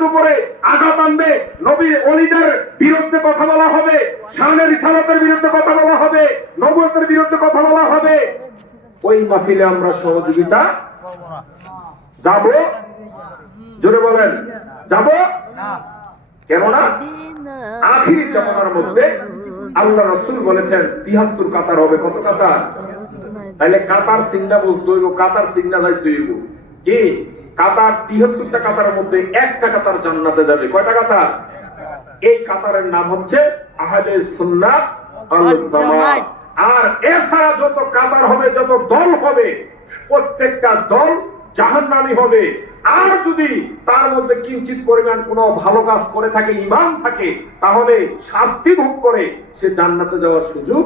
শরীয়তের উপরে আঘাত আনবে, নবীর ওলিদের বিরুদ্ধে কথা বলা হবে, শানের রিসালাতের বিরুদ্ধে কথা বলা হবে, নবুয়তের বিরুদ্ধে কথা বলা হবে, ওই মাহফিলে আমরা সহযোগিতা যাব? জোরে বলেন, যাব? কেননা আখিরি জামানার মধ্যে আল্লাহ রাসূল বলেছেন ৭৩ কাতার হবে। কত কাতার? তাইলে কাতার সিগনা বুঝতে হইব, কাতার সিগনা যাইতে হইব কি? কাতার ৭৩টা কাতারের মধ্যে একটা কাতার জান্নাতে যাবে। কয়টা কাতার? এই কাতারের নাম হচ্ছে আহলে সুন্নাত ওয়াল জামাত। আর এছাড়া যত কাতার হবে, যত দল হবে, প্রত্যেকটা দল জাহান্নামী হবে। আর যদি তার মধ্যে কিঞ্চিত পরিমাণ কোনো ভালো কাজ করে থাকে, ঈমান থাকে, তাহলে শাস্তি ভোগ করে সে জান্নাতে যাওয়ার সুযোগ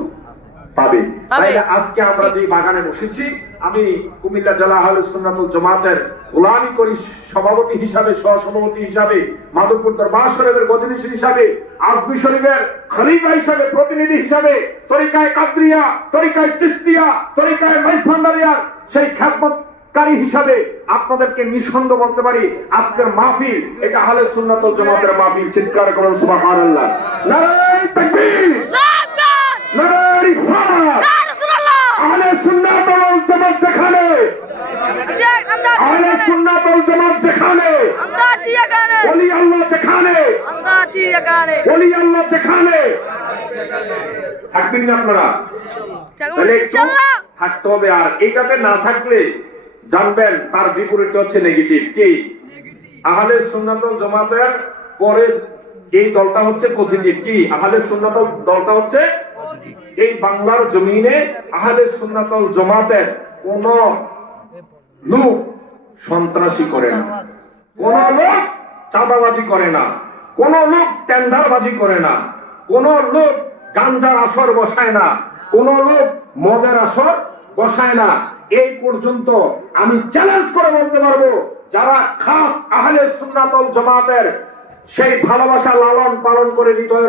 পাবে। তাই আজকে আমরা যে বাগানে বসেছি, আমি কুমিল্লা জেলা আহলে সুন্নাত ওয়াল জামাতের গোলামি করি সভাপতি হিসাবে, সহসভাপতি হিসাবে, মাধবপুর দরবার শরীফের প্রতিনিধি হিসাবে, আজমি শরীফের খলিফা হিসাবে, প্রতিনিধি হিসাবে, তরিকায়ে কাদরিয়া, তরিকায়ে চিশতিয়া, তরিকায়ে মাইজভান্ডারিয়ার সেই খ্যাতমতকারী হিসাবে আপনাদেরকে নিঃসন্দেহ বলতে পারি, আজকের মাহফিল এটা আহলে সুন্নাত ওয়াল জামাতের মাহফিল। চিৎকার করুন সুবহানাল্লাহ, নারায়ে তাকবীর, নারায়ে রিসালাত। আহলে সুন্নাত ওয়াল জামাত যেখানে, আহলে সুন্নাত ওয়াল জামাত যেখানে, ওলি আল্লাহ যেখানে, ওলি আল্লাহ যেখানে, থাকবেন না আপনারা? তাহলে একটু থাকতে হবে। আর এইটাতে না থাকলে জানবেন তার বিপরীত হচ্ছে নেগেটিভ। কি? আহলে সুন্নাত ওয়াল জামাতের পরে এই দলটা হচ্ছে পজিটিভ। কি? আহলে সুন্নাত দলটা হচ্ছে এই বাংলার জমিনে আহলে সুন্নাত ওয়াল জামাতের কোন লোক সন্ত্রাসী করে না, কোন লোক চাঁদাবাজি করে না, কোন লোক টেন্ডারবাজি করে না, কোন লোক গাঞ্জার আসর বসায় না, কোন লোক মদের আসর বসায় না। এই পর্যন্ত আমি চ্যালেঞ্জ করে বলতে পারবো, যারা খাস আহলে সুন্নাত ওয়াল জামাতের সেই ভালোবাসা লালন পালন করে হৃদয়